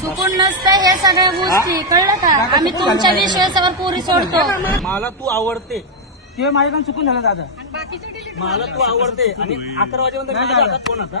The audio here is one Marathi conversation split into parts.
चुकून नसतं हे सगळ्या गोष्टी. कळलं का? आम्ही तुमच्या विश्वासावर पोरी सोडतो. मला तू आवडते. ते माझ्याकडून चुकून झालं दादा. मला तू आवडते. आणि अकरा वाजेपर्यंत माझ्या हातात फोन होता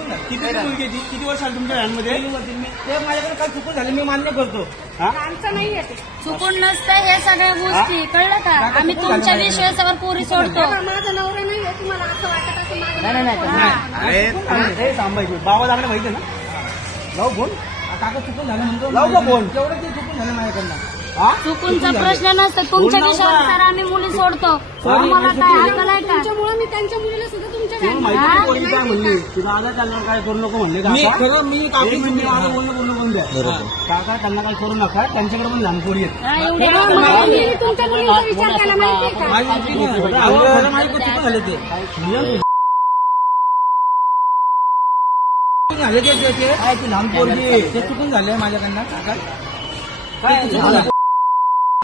किती मुलगी आहे ती? किती वर्ष आली तुमच्या व्हॅनमध्ये ते माझ्याकडे काय चुकून झालं मी मान्य करतो. चुकून नसतं हे सगळ्या गोष्टी. कळलं का? आम्ही तुमच्या विश्वासावर पोरी सोडतो. माझा नवरा नाही आहे तुम्हाला असं वाटत माझा नाही नाही नाही अरे हे बाबा दाखले माहिती आहे ना? लाव फोन काका चुकून झालं म्हणतो. लावू का फोन? तेवढं ते चुकून झालं माझ्याकडनं. चुकूनचा प्रश्न नसतो. तुमच्या विश्वासावर आम्ही मुली सोडतो. तुम्हाला काय अक्कल आहे का? त्याच्यामुळे मी त्यांच्या मुलीला सुद्धा तुमच्या तुला माहिती आहे पोरगी काय म्हणली? की दादा त्यांना काय करू नको म्हणले मी काका खरं मी एक काकू मिनिट माझं बोलणं बोलणं बंद द्या. काका त्यांना काय करू नका. त्यांच्याकडे पण लहान पोरी आहेत. हा, एवढे माझ्या मुलीने तुमच्या मुलीचा विचार केला माहितीये का? माझी चुकी नाही. अहो, खरं माझ्याकडून चुकून झालं ते? झाले ते ते- ते? काय ती लहान पोरगी. ते चुकून झाले माझ्याकडनं काका. काय?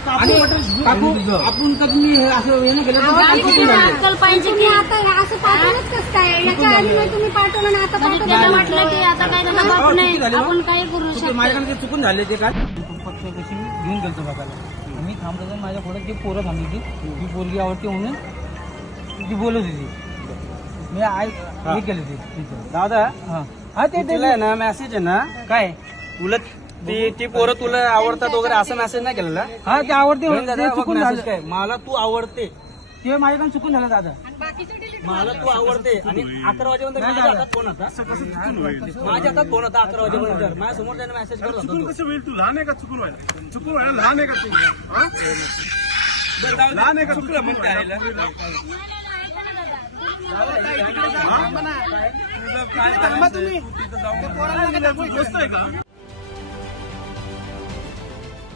आणि काकू आपण कधी मी हे असं हे नाही केलं तर झाले पाहिजे तुम्ही आता हे असं पाठवलंच कसं काय? याच्या आधी नाही तुम्ही पाठवलं ना आता पाठवलं त्याला म्हटलं की आता काय त्याला बाप नाही. आपण काही करू चुकी- शकतो. माझ्याकडे ते चुकून झाले ते काय? फक्त कशी मी घेऊन गेलतो बघायला. मी थांबत होतो माझ्या पुढे ती पोरं थांबली होती. ती पोरगी आवडते म्हणून ती बोलत होती. मी आय हे. केलं ते. तिथं दादा हा. हा ते तिला आहे ना मेसेज आहे ना? काय? तुला ती ती पोरं तुला आवडतात वगैरे असं मेसेज नाही केलेला? हा ते आवडते ते बघ चुकून message झालं. काय? मला तू आवडते. ते माझ्याकडून चुकून झालं दादा. मला तू आवडते. आणि अकरा वाजेपर्यंत माझ्या हातात फोन होता. माझ्या हातात फोन होता अकरा वाजेपर्यंत. माझ्यासमोर त्याने मेसेज करत होता चुकून तो. कसं होईल तू? लहान आहे का चुकून व्हायला? चुकून व्हायला लहान आहे का तू? हा? लहान आहे का चुकलं म्हणते आईला. गोष्ट आहे का?